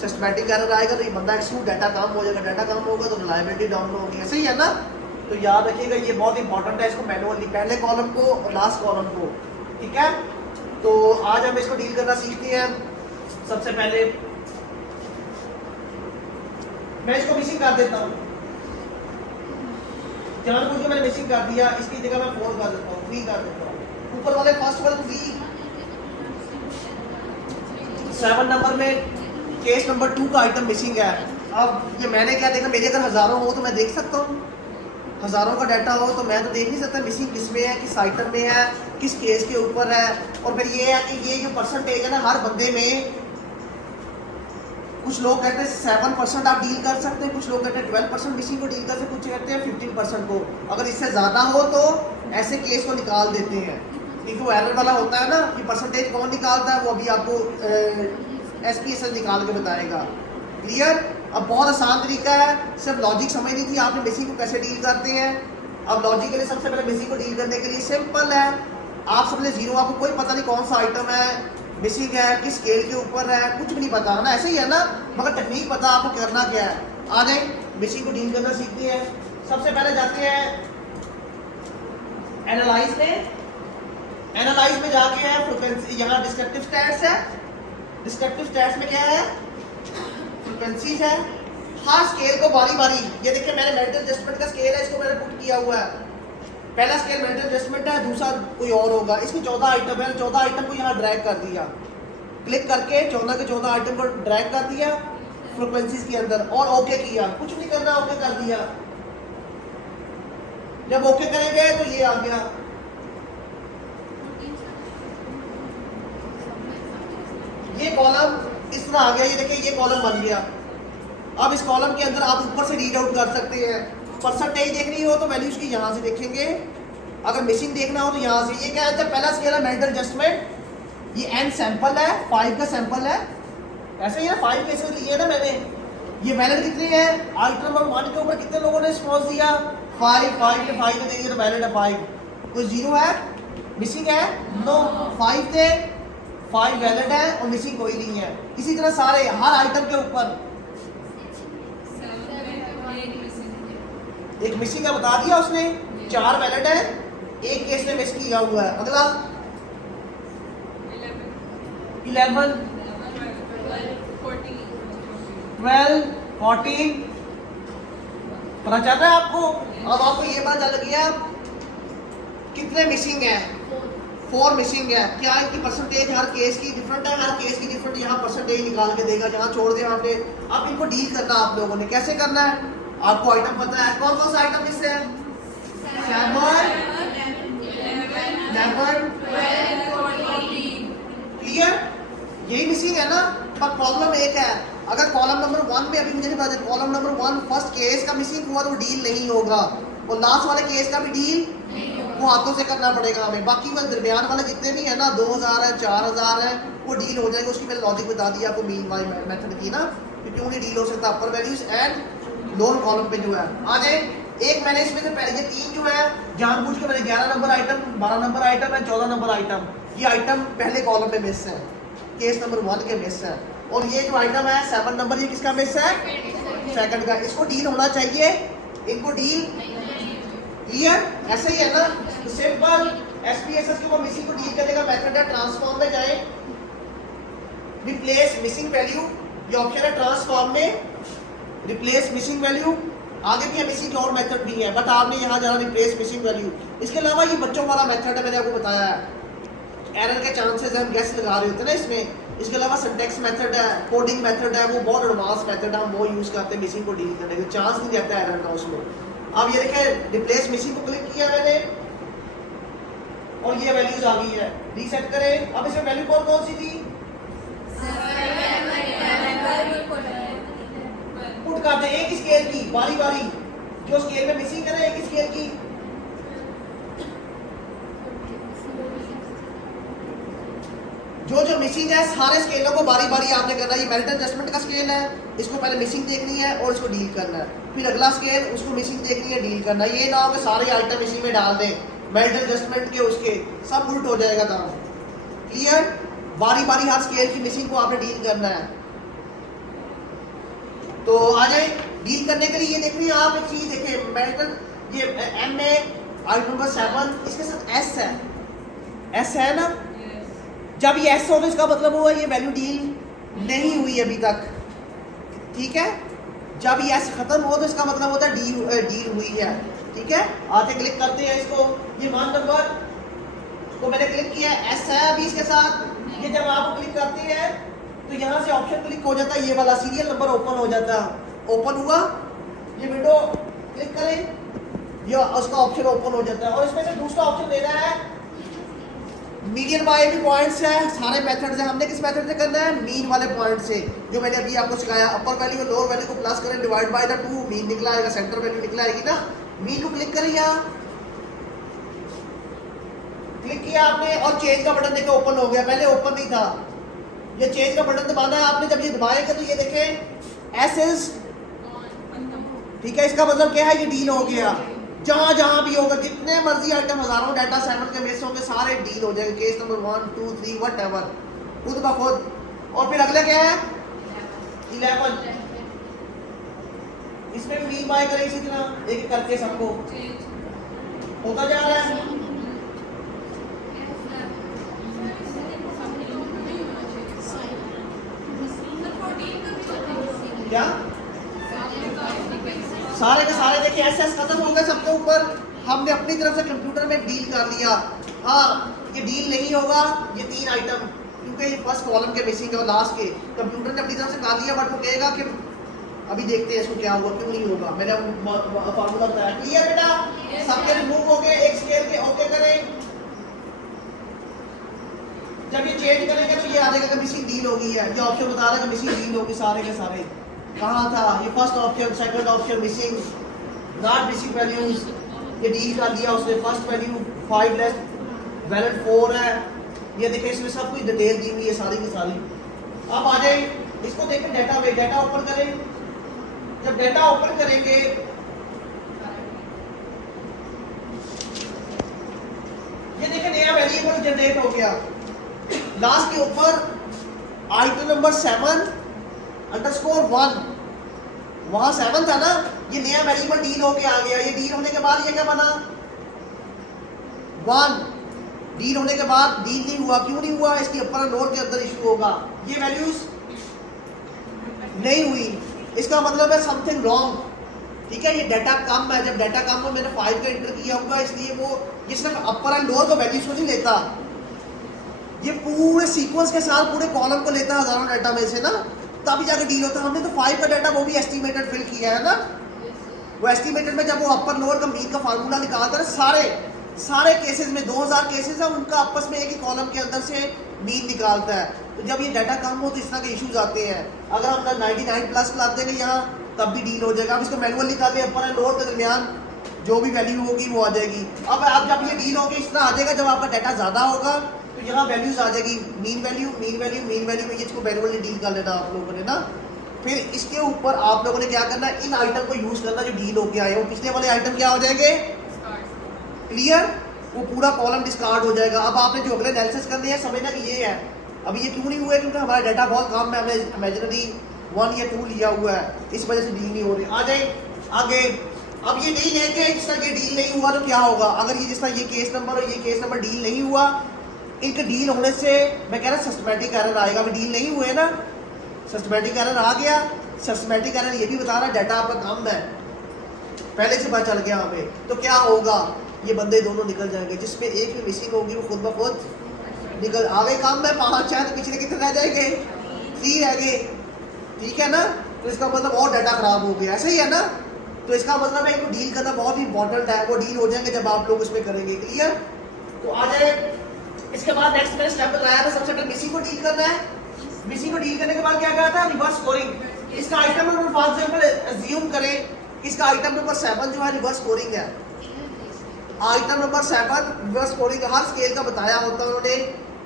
सिस्टमैटिक एरर आएगा तो ये बंदा एक्सक्लूड, डाटा कम हो जाएगा, डाटा कम होगा तो रिलायबिलिटी डाउन होगी। ऐसे ही है ना। तो याद रखिएगा, ये बहुत इंपॉर्टेंट है, इसको मैनुअली पहले कॉलम को और लास्ट कॉलम को। ठीक है, तो आज हम इसको डील करना सीखते हैं। सबसे पहले मैं इसको मिसिंग कर देता हूँ, जानबूझ के मैंने मिसिंग कर दिया, इसकी जगह मैं 4 कर देता हूँ, 3 कर देता हूँ। ऊपर वाले फर्स्ट वाले 3, 7 नंबर में केस नंबर 2 का आइटम मिसिंग है। अब ये मैंने क्या देखा, मेरे अगर हजारों हो तो मैं देख सकता हूँ, हज़ारों का डाटा हो तो मैं तो देख नहीं सकता मिसिंग किस में है, किस आइटम में है, किस केस के ऊपर है। और फिर ये है कि ये जो परसेंटेज है ना हर बंदे में, कुछ लोग कहते हैं 7% आप डील कर सकते हैं, कुछ लोग कहते हैं 12% मिसिंग को डील कर सकते हैं, कुछ कहते हैं 15% को। अगर इससे ज़्यादा हो तो ऐसे केस को निकाल देते हैं, क्योंकि वो एरर वाला होता है ना कि परसेंटेज कौन निकालता है, वो अभी आपको SPSS निकाल के बताएगा। क्लियर? अब बहुत आसान तरीका है, सिर्फ लॉजिक समझनी थी आपने मिसिंग को कैसे डील करते हैं। अब लॉजिक के लिए सबसे पहले मिसिंग को डील करने के लिए सिंपल है, आप समझे जीरो, आपको कोई पता नहीं कौन सा आइटम है, मिसिंग है, किस स्केल के ऊपर है, कुछ भी नहीं पता ना, ऐसे ही है ना, मगर टेक्निक पता आपको करना क्या है। आ जाए मिसिंग को डील करना सीखते हैं। सबसे पहले जाते हैं एनालाइज में। एनालाइज में जाके है फ्रीक्वेंसी, यहाँ डिस्क्रिप्टिव स्टैट्स है। डिस्क्रिप्टिव स्टैट्स में क्या है? फ्रीक्वेंसीज है। हर स्केल को बारी बारी, ये देखिए मैंने मेरिटल एडजस्टमेंट का स्केल है, इसको मैंने पुट किया हुआ है। पहला स्केल मेरिटल एडजस्टमेंट है, दूसरा कोई और होगा। इसकी 14 आइटम है, 14 आइटम को यहाँ ड्रैग कर दिया, क्लिक करके 14 के 14 आइटम को ड्रैग कर दिया फ्रीक्वेंसीज के अंदर और ओके किया। कुछ नहीं करना, ओके कर दिया। जब ओके करेंगे तो ये आ गया, ये कॉलम इस तरह आ गया। ये देखिए ये कॉलम बन गया। अब इस कॉलम के अंदर आप ऊपर से रीड आउट कर सकते हैं। परसेंटेज देखनी हो तो वैल्यूज की यहाँ से देखेंगे, अगर मिसिंग देखना हो तो यहाँ से। ये क्या है? पहला स्केल है मेरिटल एडजस्टमेंट, ये n सैंपल है, 5 का सैंपल है, ऐसे ही है 5 केसेस लिए ना मैंने। ये वैलिड कितने हैं? आइटम नंबर 1 के ऊपर कितने लोगों ने रिस्पॉन्स दिया? 5 के 5 ने दिया तो वैलिड है 5। कोई जीरो है? मिसिंग है? नो, 5 थे, 5 वैलिड है और मिसिंग कोई नहीं है। इसी तरह सारे हर आइटम के ऊपर एक मिसिंग है, बता दिया उसने, 4 वैलिड है, एक केस में मिस किया हुआ है। अगला 11, 12, 14 पता चल रहा है आपको? अब आपको ये पता चल गया कितने मिसिंग है, 4 मिसिंग है। क्या इनकी परसेंटेज हर केस की डिफरेंट है, हर केस की डिफरेंट यहाँ परसेंटेज निकाल के देगा, जहाँ छोड़ दिया आपने। अब इनको डील करना आप लोगों ने कैसे करना है, आपको आइटम पता है, कौन कौन सा आइटम इससे है? 7, 11, 12, क्लियर? यही मिसिंग है ना। पर प्रॉब्लम एक है, अगर कॉलम नंबर 1 में, अभी मुझे नहीं पता, कॉलम नंबर 1 फर्स्ट केस का मिसिंग हुआ तो डील नहीं होगा, और लास्ट वाले केस का भी डील वो हाथों से करना पड़ेगा हमें। बाकी वो दरमियान वाले जितने भी है ना, 2000 है, 4000 है, वो डील हो जाएगा। उसकी मैंने लॉजिक बता दिया आपको मीन वाई मेथड की ना, कि क्यों नहीं डील हो सकता अपर वैल्यूज एंड लोअर कॉलम पे जो है। आ जाए एक मैंने इसमें से पहले ये 3 जो है जानबूझ के मैंने 11 नंबर आइटम, 12 नंबर आइटम है, 14 नंबर आइटम, ये आइटम पहले कॉलम पे मिस है, केस नंबर 1 के मिस है। और ये जो आइटम है 7 नंबर, ये किसका मिस है? सेकंड का। इसको डील होना चाहिए, इनको डील, क्लियर? ऐसे ही है ना। तो सिंपल SPSS के वो मिसिंग को डील करने का मेथड है, ट्रांसफॉर्म में जाए, रिप्लेस मिसिंग वैल्यू, ये ऑप्शन है ट्रांसफॉर्म में, रिप्लेस मिसिंग वैल्यू। आगे भी है मिसिंग के और मेथड भी है, बट आपने यहाँ जाना रिप्लेस मिसिंग वैल्यू। इसके अलावा ये बच्चों वाला मेथड है, मैंने आपको बताया है, एरर के चांसेस हम गैस लगा रहे होते हैं ना इसमें। इसके अलावा सिंटैक्स मेथड है, कोडिंग मेथड है, वो बहुत एडवांस मेथड है, हम वो यूज करते हैं मिसिंग को डील करने का, चांस नहीं रहता एरर का उसमें। अब ये देखें, रिप्लेस मिसिंग को क्लिक किया मैंने और ये वैल्यूज आ गई है, रीसेट करें। अब इसमें वैल्यू कौन कौन सी थी? पुट करते हैं एक स्केल की, बारी बारी, जो स्केल में मिसिंग करे एक स्केल की। जो मिसिंग है सारे स्केलों को बारी बारी आपने करना है। ये मेरिटल एडजस्टमेंट का स्केल है, इसको पहले मिसिंग देखनी है और इसको डील करना है। फिर अगला स्केल, उसको मिसिंग देखनी है, डील करना है। ये ना हो कि सारे आइटम इसी में डाल दें, मेरिटल एडजस्टमेंट के उसके, सब उल्ट हो जाएगा काम। क्लियर? बारी बारी हर स्केल की मिसिंग को आपने डील करना है। तो आ जाए डील करने के लिए ये देखनी है आप एक चीज देखिए, मेरिटल ये M में आइटम नंबर 7, इसके साथ S है, S है ना। जब ये S हो तो इसका मतलब हुआ ये वैल्यू डील नहीं हुई अभी तक, ठीक है। जब ये S खत्म हो तो इसका मतलब होता है डील हुई है, ठीक है। आते क्लिक करते हैं इसको, ये 1 नंबर को मैंने क्लिक किया, S है अभी इसके साथ। ये जब आप क्लिक करते हैं तो यहाँ से ऑप्शन क्लिक हो जाता है, ये वाला सीरियल नंबर ओपन हो जाता है। ओपन हुआ, ये विंडो क्लिक करें, ये उसका ऑप्शन ओपन हो जाता है। और इसमें से दूसरा ऑप्शन लेना है मीडियन बाय भी पॉइंट्स है, सारे मेथड्स हैं। हमने किस मेथड से करना है? मीन वाले पॉइंट से, जो मैंने अभी आपको सिखाया। अपर वैल्यू और लोअर वैल्यू को प्लस करें, डिवाइड बाय द 2, मीन निकला आएगा, सेंटर वैल्यू निकला आएगी ना। मीन को क्लिक करें, यहाँ क्लिक किया आपने और चेंज का बटन देखे ओपन हो गया, पहले ओपन नहीं था। ये चेंज का बटन दबाना है आपने, जब ये दबाएंगे तो ये देखें एस इज, ठीक है, इसका मतलब क्या है? ये डील हो गया। जहां जहां भी होगा, जितने मर्जी आइटम, हजारों डाटा 7 के बेस होंगे, सारे डील हो जाएंगे। केस नंबर 1 2 3 व्हाटएवर, खुद ब खुद। और फिर अगला क्या है? 11। इसमें भी मीन बाय करें इसी तरह, एक करके सबको होता जा रहा है। क्या सारे के सारे देखिए एस खत्म हो गए सबके ऊपर। हमने अपनी तरफ से कंप्यूटर में डील कर लिया। हाँ, ये डील नहीं होगा ये 3 आइटम, क्योंकि ये फर्स्ट कॉलम के मिसिंग है और लास्ट के। कंप्यूटर ने अपनी तरफ से कर लिया, बट वो कहेगा कि अभी देखते हैं इसको क्या हुआ, क्यों नहीं होगा। मैंने फार्मूला बताया। क्लियर बेटा? सबके रिमूव हो गए एक स्केल के। ओके करें। जब ये चेंज करेंगे तो ये आ जाएगा कि मिसिंग डील होगी है। जो ऑप्शन बता रहा है कि मिसिंग डील होगी, सारे के सारे कहाँ था? ये first option, second option missing, not missing values, ये डील कर दिया उसने। फर्स्ट वैल्यू 5 लेस वैलिड 4 है। ये देखिए इसमें सब कुछ डिटेल दी हुई है सारी की सारी। अब आ जाए इसको देखें डाटा में। डाटा ओपन करें। जब डाटा ओपन करेंगे ये देखें नया वेरिएबल जनरेट हो गया। लास्ट के ऊपर आइटम नंबर 7 _ 1, वहां 7 था ना, ये नया वेरिएबल डील होके आ गया। ये डील होने के बाद ये क्या बना? 1। डील होने के बाद डील नहीं हुआ। क्यों नहीं हुआ? इसकी अपर और लोअर के अंदर इशू होगा। ये वैल्यूज नहीं हुई, इसका मतलब है समथिंग रॉन्ग। ठीक है, ये डाटा कम है। जब डाटा कम हो, मैंने 5 का एंटर किया हुआ, इसलिए वो ये सिर्फ अपर एंड लोअर को वैल्यूज को नहीं लेता, ये पूरे सीक्वेंस के साथ पूरे कॉलम को लेता है हजारों डाटा में से ना, तभी जाकर डील होता है। हमने तो 5 का डाटा वो भी एस्टिमेटेड फिल किया है ना। वो एस्टिमेटेड में जब वो अपर लोअर का मीन का फार्मूला निकालता है, सारे केसेस में 2000 केसेस है, उनका आपस में एक ही कॉलम के अंदर से मीन निकालता है। तो जब ये डाटा कम हो तो इस तरह के इश्यूज आते हैं। अगर हम 99+ ला देंगे यहाँ, तब भी डील हो जाएगा। अब इसको मैनुअल निकालें, अपर एंड लोअर के दरमियान जो भी वैल्यू होगी वो आ जाएगी। अब आप जब ये डील होगी इस तरह आ जाएगा, जब आपका डाटा ज्यादा होगा तो यहाँ वैल्यूज आ जाएगी, mean value mean value mean value में। इसको मैनुअली डील कर लेना आप लोगों ने ना। फिर इसके ऊपर आप लोगों ने क्या करना है? इन आइटम को यूज करना जो डील होके आए। वो पिछले वाले आइटम क्या हो जाएंगे? क्लियर? वो पूरा कॉलम डिस्कार्ड हो जाएगा। अब आपने जो अगले एनालिसिस करने हैं, समझना कि ये है। अभी ये क्यों नहीं हुआ है? क्योंकि हमारा डाटा बहुत कम है, हमने इमेजिनरी 1 या 2 लिया हुआ है, इस वजह से डील नहीं हो रही। आ जाए आगे। अब ये डील लेके जिस तरह ये डील नहीं हुआ तो क्या होगा? अगर ये जिस तरह ये केस नंबर और ये केस नंबर डील नहीं हुआ, इनके डील होने से मैं कह रहा सिस्टमैटिक एरर आएगा। अभी डील नहीं हुए ना, सिस्टमैटिक एरर आ गया। सिस्टमैटिक एरर ये भी बता रहा है डाटा आपका कम है, पहले से पता चल गया हमें। तो क्या होगा? ये बंदे दोनों निकल जाएंगे। जिसमें एक भी मिसिंग होगी वो खुद ब खुद निकल। आगे कम है 5 है, तो पिछले कितने रह जाएंगे? 3 रह गए। ठीक है ना? तो इसका मतलब और डाटा खराब हो गया। ऐसा ही है ना? तो इसका मतलब है इनको डील करना बहुत ही इंपॉर्टेंट है। वो डील हो जाएंगे जब आप लोग इसमें करेंगे। क्लियर? तो आ जाए इसके बाद नेक्स्ट मैंने स्टेप बताया था, सबसे पहले मिसिंग को डील करना है। मिसिंग को डील करने के बाद क्या कहा था? Reverse scoring. इसका item number for example assume करें इसका आइटम नंबर 7 जो है रिवर्स स्कोरिंग है। आइटम नंबर 7 रिवर्स स्कोरिंग हर स्केल का बताया होता है उन्होंने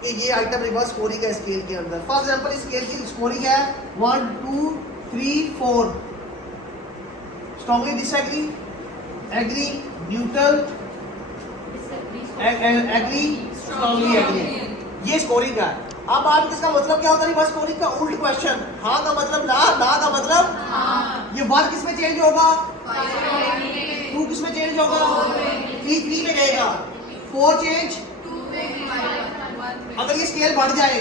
कि ये आइटम रिवर्स स्कोरिंग है स्केल के अंदर। फॉर एग्जांपल इस स्केल की स्कोरिंग है 1 2 3 4। Strongly disagree, agree, neutral, agree, strongly agree, ये स्कोरिंग है। अब आप इसका मतलब क्या होता है? रिवर्स स्कोरिंग का उल्ट क्वेश्चन। हाँ का मतलब ना, ना का मतलब हाँ। ये 1 किस में चेंज होगा? 2 किस में चेंज होगा? 3 में रहेगा। 4 चेंज 2 में। अगर ये स्केल बढ़ जाए,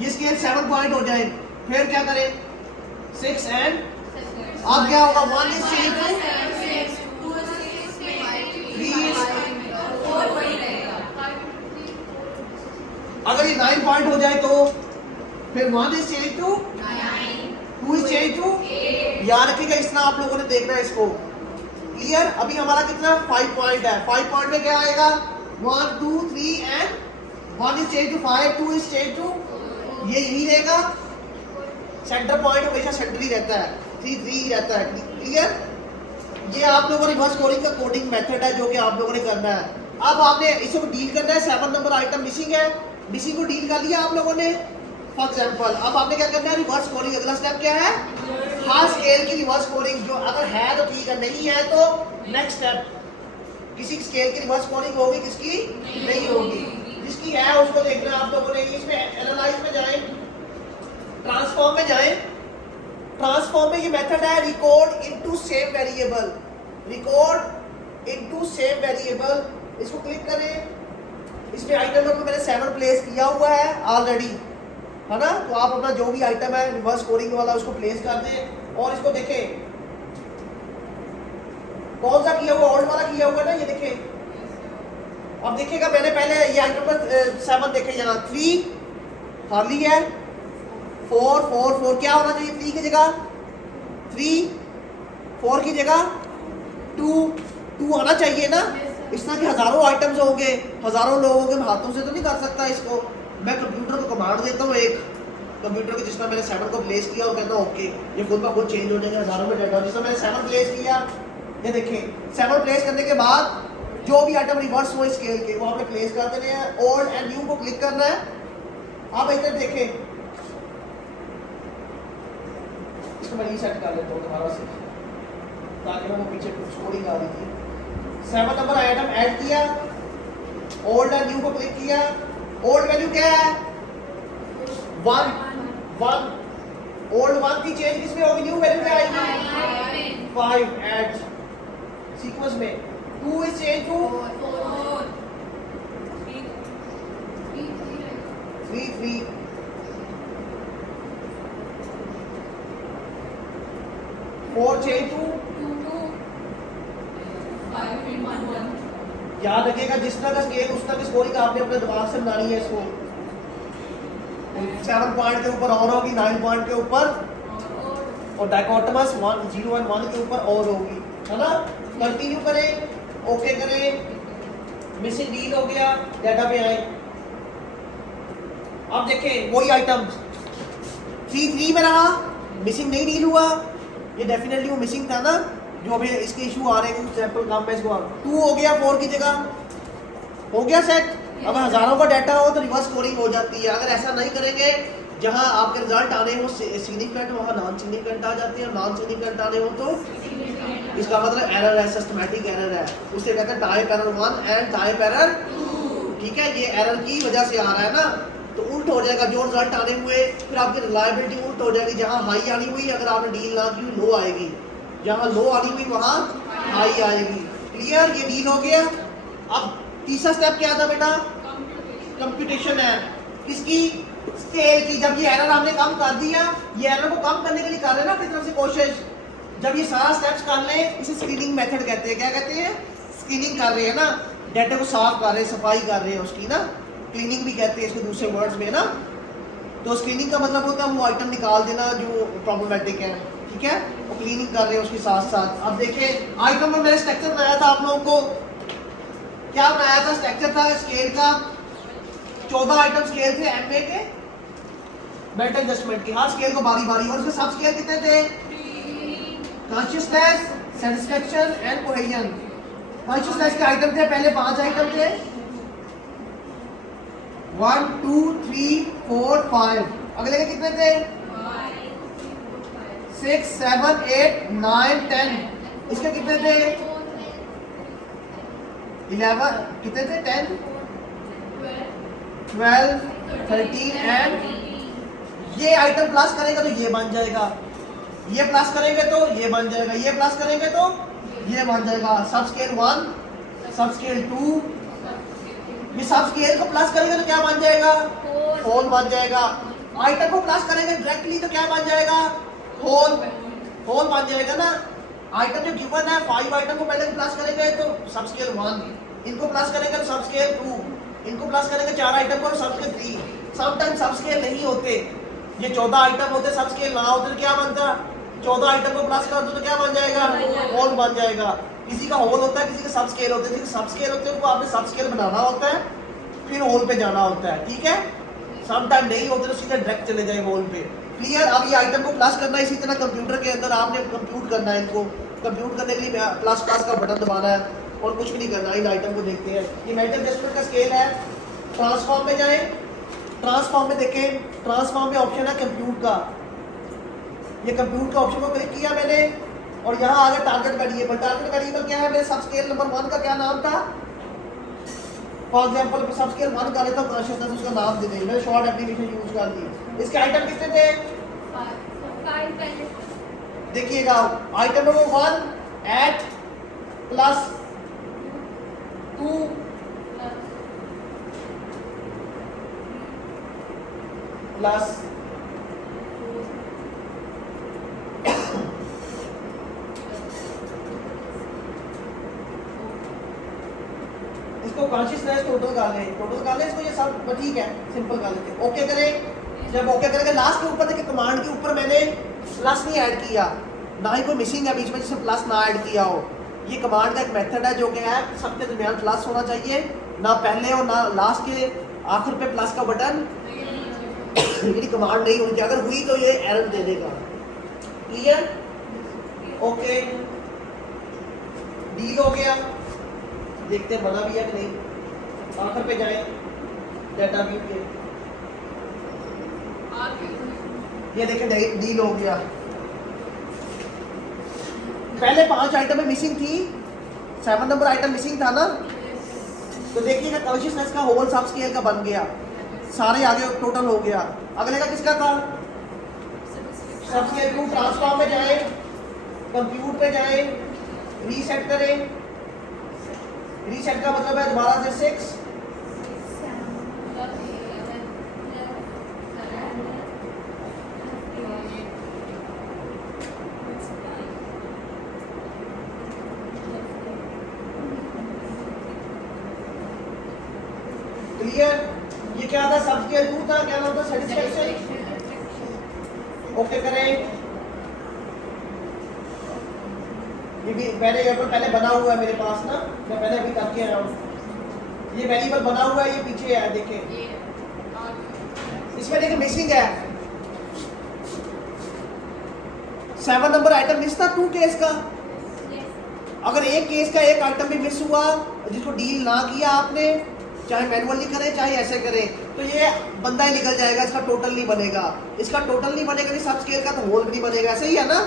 ये स्केल 7 पॉइंट हो जाए, फिर क्या करें? 6 एंड अब क्या होगा? 1 इज चेंज टू 3 अगर ये 9 पॉइंट हो जाए तो फिर 1 is change to 2 is change to. याद रखिएगा, इस तरह आप लोगों ने देखना है इसको। क्लियर? अभी हमारा कितना 5 पॉइंट है, 5 पॉइंट में क्या आएगा 1 2 3 and 1 is change to 5, 2 is change to, ये यही रहेगा। सेंटर पॉइंट हमेशा सेंटर ही रहता है, 3 3 ही रहता है। क्लियर? ये आप लोगों ने रिवर्स स्कोरिंग का कोडिंग मेथड है जो कि आप लोगों ने करना है। अब आपने इसको डील करना है, 7 नंबर आइटम मिसिंग है, मिसिंग को डील कर लिया आप लोगों ने। फॉर एग्जांपल अब आपने क्या करना है, रिवर्स स्कोरिंग। अगला स्टेप क्या है, हर स्केल की रिवर्स स्कोरिंग, जो अगर है तो ठीक है, नहीं है तो नेक्स्ट स्टेप। किसी स्केल की रिवर्स स्कोरिंग होगी, किसकी नहीं होगी। जिसकी है उसको देखना है आप लोगों ने। इसमें एनालाइज में जाएं, ट्रांसफॉर्म में जाएं। ट्रांसफॉर्म में ये मेथड है record into same variable, record into same variable. इसको क्लिक करें। इसमें आइटम नंबर मैंने 7 प्लेस किया हुआ है ऑलरेडी, है ना। तो आप अपना जो भी आइटम है रिवर्स स्कोरिंग वाला उसको प्लेस कर दें और इसको देखें कौन सा किया हुआ, ओल्ड वाला किया हुआ है ना, ये देखें। अब देखिएगा मैंने पहले ये आइटम नंबर 7 देखे, यहाँ 3 खाली है, 4 4 4 क्या होना चाहिए 3 की जगह 3, 4 की जगह 2 2 आना चाहिए ना। इस तरह के हजारों आइटम्स होंगे, हजारों लोगों के हाथों से तो नहीं कर सकता इसको। मैं कंप्यूटर को कमांड देता हूँ, एक कंप्यूटर के जिसमें मैंने 7 को प्लेस किया और कहता हूँ ओके, ये खुद का खुद चेंज हो जाएगा हजारों में डाटा। जिसमें मैंने 7 प्लेस किया, ये देखें 7 प्लेस करने के बाद जो भी आइटम रिवर्स हुए स्केल के वो आपने प्लेस कर देने हैं। ओल्ड एंड न्यू को क्लिक करना है। आप इधर देखें, इसको मैं रीसेट कर लेता हूँ दोबारा से ताकि मैं वो पीछे स्कोरिंग आ रही थी। 7 नंबर आइटम ऐड किया, ओल्ड एंड न्यू को क्लिक किया। ओल्ड वैल्यू क्या है 1 1, ओल्ड 1 की चेंज किसमें होगी, न्यू वैल्यू क्या आएगी 5 ऐड सीक्वेंस में। 2 is change to 3 3, 4 change to 5। याद रखिएगा जिस तरह का स्केल उस तरह की स्कोरिंग आपने अपने दिमाग से बनानी है। इसको 7 पॉइंट के ऊपर और होगी, 9 पॉइंट के ऊपर और डायकोटमस 1 0 1 1 के ऊपर और होगी, है ना। कंटिन्यू करें, ओके करें। मिसिंग डील हो गया, डाटा पे आए। अब देखें वही आइटम 3 3 में रहा, मिसिंग नहीं डील हुआ। ये डेफिनेटली वो मिसिंग था ना, जो अभी इसके इशू आ रहे हैं, सैंपल काम में इसको 2 हो गया 4 की जगह, हो गया सेट। अगर हजारों का डाटा हो तो रिवर्स स्कोरिंग हो जाती है। अगर ऐसा नहीं करेंगे, जहां आपके रिजल्ट आने हो सिग्निफिकेंट, वहां नॉन सिग्निफिकेंट आ जाती है। नॉन सिग्निफिकेंट आने हो तो इसका मतलब एरर है, सिस्टमैटिक एरर है। उसे कहते हैं type error 1 and type error 2। ठीक है, ये एरर की वजह से आ रहा है ना, तो उल्ट हो जाएगा जो रिजल्ट आने हुए। फिर आपकी रिलायबिलिटी उल्ट हो जाएगी। जहां हाई आनी हुई अगर आपने डील ना की लो आएगी, जहां लो आनी हुई वहां हाई आएगी। क्लियर? ये डील हो गया। अब तीसरा स्टेप क्या था बेटा, कंप्यूटेशन है किसकी, स्केल की। जब ये एरर हमने कम कर दिया, ये एरर को कम करने के लिए कर रहे हैं ना अपनी तरफ से कोशिश। जब ये सारा स्टेप्स कर ले, इसे स्क्रीनिंग मेथड कहते हैं। क्या कहते हैं, स्क्रीनिंग कर रहे हैं ना, डाटा को साफ कर रहे हैं, सफाई कर रहे हैं उसकी ना, क्लीनिंग भी कहते हैं इसको दूसरे वर्ड्स में ना। तो स्क्रीनिंग का मतलब होता है वो आइटम निकाल देना जो प्रॉब्लमेटिक है। ठीक है, वो क्लीनिंग कर रहे हैं उसके साथ साथ। अब देखें आइटम में मैंने स्ट्रक्चर बनाया था आप लोगों को, क्या बनाया था, स्ट्रक्चर था स्केल का। 14 आइटम स्केल थे एमए के मेटल एडजस्टमेंट की, हर स्केल को बारी बारी। और उसके सब स्केल कितने थे, consciousness, satisfaction and cohesion. Consciousness के आइटम थे पहले 5 आइटम थे, 1 2 3 4 5। अगले के कितने थे 6 7 8 9 10। इसके कितने थे 11, कितने थे 10 12 13 एंड ये आइटम प्लस करेंगे तो ये बन जाएगा, ये प्लस करेंगे तो ये बन जाएगा, ये प्लस करेंगे तो ये बन जाएगा। सब स्केल 1, सब स्केल 2। ये सब स्केल को प्लस करेंगे तो क्या बन जाएगा, होल बन जाएगा। आइटम को प्लस करेंगे डायरेक्टली तो क्या बन जाएगा, होल, होल बन जाएगा ना। आइटम जो गिवन है 5 आइटम को पहले प्लस करेंगे तो सब स्केल 1, इनको प्लस करेंगे तो सब स्केल 2, इनको प्लस करेंगे 4 आइटम को तो सब स्केल 3। समटाइम सब स्केल नहीं होते, ये 14 आइटम होते, सब स्केल ना होते तो क्या बनता, 14 आइटम को प्लस कर दो तो क्या बन जाएगा, होल बन जाएगा। किसी का होल होता है, किसी का सब स्केल होता है, किसी का सब स्केल होते हैं उनको आपने सब स्केल बनाना होता है, फिर होल पे जाना होता है, ठीक है। सम टाइम नहीं होते तो सीधा डायरेक्ट चले जाए होल पे। क्लियर। अब ये आइटम को प्लस करना है, इसी तरह कंप्यूटर के अंदर आपने कंप्यूट करना है, इनको कंप्यूट करने के लिए प्लस प्लस का बटन दबाना है और कुछ भी नहीं करना। इन आइटम को देखते हैं, ये मेटल एडजस्टमेंट का स्केल है। ट्रांसफॉर्म में जाए, ट्रांसफॉर्म में देखें, ट्रांसफॉर्म में ऑप्शन है कंप्यूट का, ये कंप्यूट का ऑप्शन को क्लिक किया मैंने और यहाँ आ गया टारगेट वेरिएबल। टारगेट वेरिएबल क्या है, मेरे सब स्केल नंबर 1 का क्या नाम था, फॉर एग्जांपल सब स्केल 1 का लेता हूं, कॉन्शियसनेस उसका नाम दे देंगे, मैंने शॉर्ट एप्लीकेशन यूज कर दी। इसके आइटम कितने थे, देखिएगा item number 1 at plus 2 plus इसको कॉन्शियसनेस टोटल कर ले, टोटल कर ले इसको, ये सब ठीक है, सिंपल कर लेते हैं। ओके करें। जब ओके करेंगे लास्ट के ऊपर देखिए कमांड के ऊपर मैंने प्लस नहीं ऐड किया, ना ही कोई मिसिंग है बीच में जिससे प्लस ना ऐड किया हो। ये कमांड का एक मेथड है जो कि है सबके दरमियान प्लस होना चाहिए, ना पहले और ना लास्ट के आखिर पे प्लस का बटन। मेरी कमांड नहीं होनी चाहिए, अगर हुई तो ये एरर दे देगा। क्लियर। ओके डील हो गया, देखते हैं बना भी है कि नहीं। आखिर पे जाए डाटा व्यू के, ये देखें डील हो गया। पहले 5 आइटम में मिसिंग थी, 7 नंबर आइटम मिसिंग था ना, तो देखिएगा कॉन्शियसनेस का होल सब स्केल का बन गया, सारे आगे टोटल हो गया। अगले का किसका था, सब स्केल 2। ट्रांसफॉर्म में जाए, कंप्यूट पे जाए, रीसेट करें। रीसेट का मतलब है दोबारा से 6 क्लियर। ये क्या था, सब स्केल 2 था, क्या नाम था, सेटिस्फैक्शन। ओके करें। ये भी पहले बना हुआ है मेरे पास ना, मैं पहले अभी करके आया हूँ। ये वेरिएबल बना हुआ है, ये पीछे है देखें, इसमें देखिए मिसिंग है 7 नंबर आइटम मिस था 2 केस का। अगर एक केस का एक आइटम भी मिस हुआ जिसको डील ना किया आपने, चाहे मैनुअली करें चाहे ऐसे करें, तो ये बंदा ही निकल जाएगा, इसका टोटल नहीं बनेगा। इसका टोटल नहीं बनेगा कि सब स्केल का तो होल भी नहीं बनेगा, ऐसे ही है ना।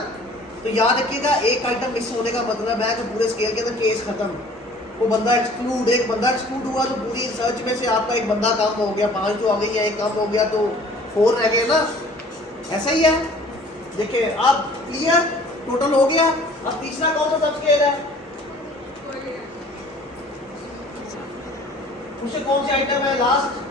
तो याद रखिएगा एक आइटम मिस होने का मतलब है कि पूरे स्केल के अंदर केस खत्म, वो बंदा एक्सक्लूड, एक बंदा एक्सक्लूड हुआ तो पूरी सर्च में से आपका एक बंदा कम हो गया, 5 जो आ गई है, एक कम हो गया तो 4 रह गए ना, ऐसा ही है। देखिए अब क्लियर, टोटल हो गया। अब तीसरा कौन सा सब स्केल है, उससे कौन सी आइटम है लास्ट,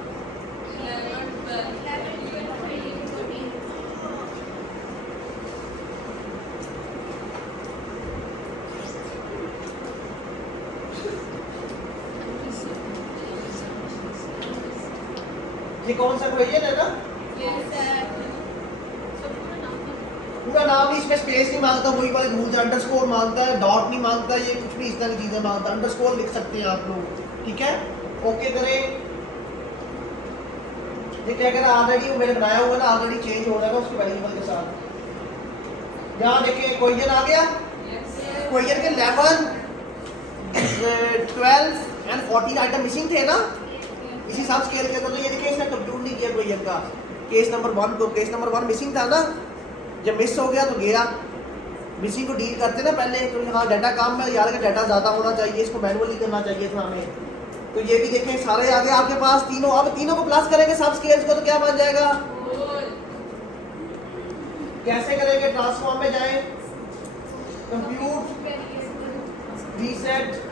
ये कौन सा क्वेश्चन है ना, पूरा नाम नहीं, इसमें स्पेस नहीं मांगता, वही वाले रूल्स, अंडरस्कोर मांगता है, डॉट नहीं मांगता, ये कुछ भी इस तरह की चीजें मांगता है। अंडरस्कोर लिख सकते हैं आप लोग, ठीक है। ओके करें। देखिए अगर ऑलरेडी मैंने बनाया हुआ ना, ऑलरेडी चेंज हो जाएगा उसके वेरिएबल के साथ। यहाँ देखिए क्वेश्चन आ गया, क्वेश्चन के 11, 12 एंड 14 आइटम मिसिंग थे ना इसी सब स्केल के अंदर। तो ये देखिए इसने कंप्यूट नहीं किया क्वेश्चन का, केस नंबर 1 को, केस नंबर 1 मिसिंग था ना, जब मिस हो गया तो गया। मिसिंग को डील करते ना पहले, तो यहाँ डाटा काम में यार का डाटा ज़्यादा होना चाहिए, इसको मैनुअली करना चाहिए था हमें। तो ये भी देखें सारे आ गए आपके पास तीनों। अब तीनों को प्लस करेंगे सब स्केल्स को तो क्या बन जाएगा, कैसे करेंगे, ट्रांसफॉर्म में जाएं, कंप्यूट, रीसेट,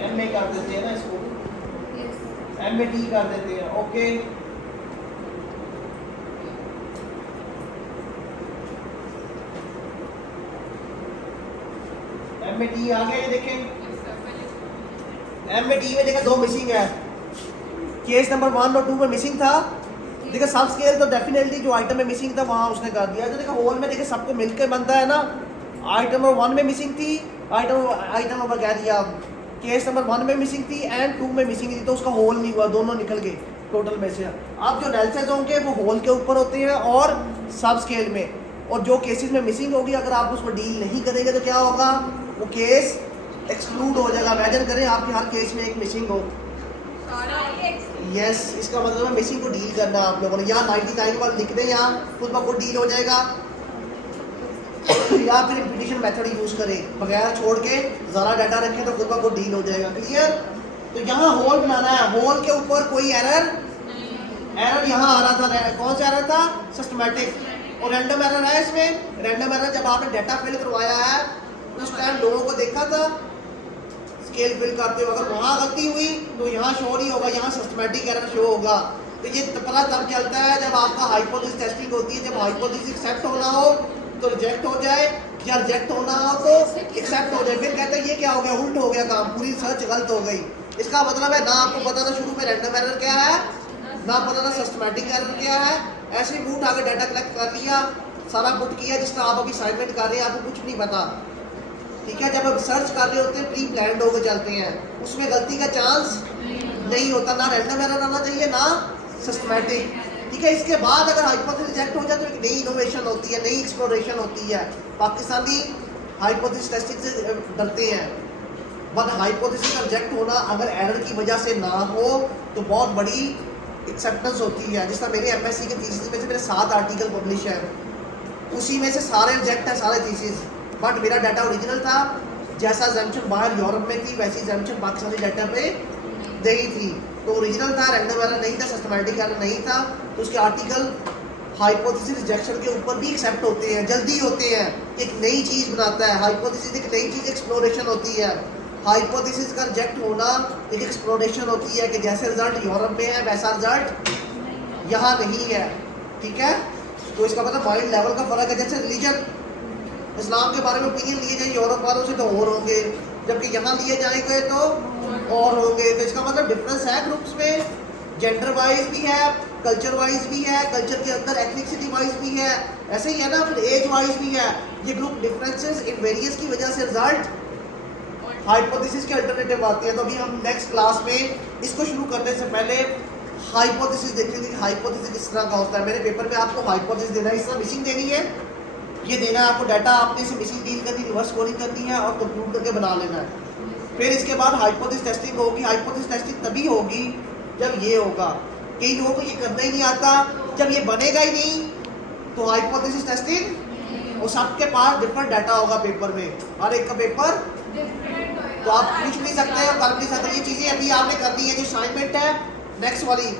एम में कर देते हैं ना इसको, एम में टी कर देते हैं। ओके एम में टी आ गया, ये देखें एम में डी में देखा 2 मिसिंग है, केस नंबर 1 और 2 में मिसिंग था। देखा सब स्केल तो डेफिनेटली जो आइटम में मिसिंग था वहाँ उसने कर दिया। तो देखा होल में देखा सबको मिलकर बनता है ना। आइटम नंबर 1 में मिसिंग थी, आइटम नंबर कह दिया केस नंबर 1 में मिसिंग थी एंड 2 में मिसिंग थी, तो उसका होल नहीं हुआ, दोनों निकल गए टोटल में से। अब जो एनालिसिस होंगे वो होल के ऊपर होते हैं और सब स्केल में, और जो केसेस में मिसिंग होगी अगर आप उसको डील नहीं करेंगे तो क्या होगा, वो केस एक्सक्लूड हो जाएगा। इमेजिन करें आपके हर केस में एक मिसिंग हो। यस, इसका मतलब है मिसिंग को डील करना आप लोगों ने। यहाँ 99 वाला लिख दें, यहाँ खुद ब खुद डील हो जाएगा, या फिर रिपीटिशन मेथड यूज करें, बगैर छोड़ के ज़रा डाटा रखें तो खुद ब खुद डील हो जाएगा। क्लियर? तो यहाँ होल बनाना है, होल के ऊपर कोई एरर यहाँ आ रहा था, कौन सा एरर था, सिस्टमैटिक, और रैंडम एरर है इसमें। रैंडम एरर जब आपने डाटा फिल करवाया है उस टाइम लोगों को देखा था स्केल फिल करते हुए, अगर वहाँ गलती हुई तो यहाँ शो नहीं होगा, यहाँ सिस्टमैटिक एरर शो होगा। तो ये पता तब चलता है जब आपका हाइपोथेसिस टेस्टिंग होती है, जब हाइपोथेसिस एक्सेप्ट होना हो तो रिजेक्ट हो जाए, या रिजेक्ट होना हो तो एक्सेप्ट हो जाए। फिर कहते हैं ये क्या हो गया, उल्ट हो गया काम, पूरी रिसर्च गलत हो गई। इसका मतलब है ना आपको पता था शुरू में रैंडम एरर क्या है, ना पता था सिस्टमैटिक एरर क्या है, ऐसे ही मुंह उठाकर डाटा कलेक्ट कर लिया, सारा पुट किया, जिस तरह आप अभी असाइनमेंट कर रहे हैं आपको कुछ नहीं पता। ठीक है, जब आप सर्च कर रहे होते हैं प्री प्लान्ड होकर चलते हैं, उसमें गलती का चांस नहीं होता, ना रैंडम एरर आना चाहिए ना सिस्टमैटिक। ठीक है, इसके बाद अगर हाइपोथेसिस रिजेक्ट हो जाए तो एक नई इनोवेशन होती है, नई एक्सप्लोरेशन होती है। पाकिस्तानी हाइपोथेसिस टेस्टिंग से डरते हैं, बट हाइपोथेसिस का रिजेक्ट होना अगर एरर की वजह से ना हो तो बहुत बड़ी एक्सेप्टेंस होती है। जिस तरह मेरे एमएससी के थीसिस में से मेरे 7 आर्टिकल पब्लिश है, उसी में से सारे रिजेक्ट है, सारे थीसिस, बट मेरा डाटा ओरिजिनल था। जैसा एग्जामिनेशन बाहर यूरोप में थी वैसी एग्जामिनेशन पाकिस्तानी डाटा पे नहीं थी, तो ओरिजिनल था, रैंडम एरर नहीं था, सिस्टमैटिक एरर नहीं था। तो उसके आर्टिकल हाइपोथेसिस रिजेक्शन के ऊपर भी एक्सेप्ट होते हैं, जल्दी होते हैं। एक नई चीज़ बनाता है हाइपोथेसिस, एक नई चीज़ एक्सप्लोरेशन होती है। हाइपोथेसिस का रिजेक्ट होना एक एक्सप्लोरेशन होती है कि जैसे रिजल्ट यूरोप में है वैसा रिजल्ट यहाँ नहीं है। ठीक है, तो इसका मतलब माइंड लेवल का फर्क है। जैसे रिलीजन, इस्लाम के बारे में ओपिनियन लिए जाए यूरोप वालों से तो और होंगे, जबकि यहाँ लिए जाएंगे तो और होंगे। तो इसका मतलब डिफरेंस है ग्रुप्स में, जेंडर वाइज भी है, कल्चर वाइज भी है, कल्चर के अंदर एथनिसिटी वाइज भी है, ऐसे ही है ना, फिर एज वाइज भी है। ये ग्रुप डिफरेंसेस इन वेरियस की वजह से रिजल्ट हाइपोथेसिस के अल्टरनेटिव आते हैं। तो अभी हम नेक्स्ट क्लास में इसको शुरू करने से पहले हाइपोथेसिस देखेंगे कि हाइपोथेसिस किस तरह का होता है। मेरे पेपर में आपको हाइपोथेसिस देना है, इस तरह मिसिंग देनी है, ये देना है आपको डाटा, आपने इसे मिसिंग डील करनी, रिवर्स स्कोरिंग करनी है और कंक्लूड करके बना लेना है। फिर इसके बाद हाइपोथेसिस टेस्टिंग होगी। हाइपोथेसिस टेस्टिंग तभी होगी जब ये होगा। कई लोगों को ये करना ही नहीं आता, जब ये बनेगा ही नहीं तो हाइपोथेसिस टेस्टिंग, और सबके पास डिफरेंट डाटा होगा पेपर में, हर एक का पेपर, तो आप पूछ नहीं सकते और कर नहीं सकते। ये चीज़ें अभी आपने करनी है, जो असाइनमेंट है नेक्स्ट वाली।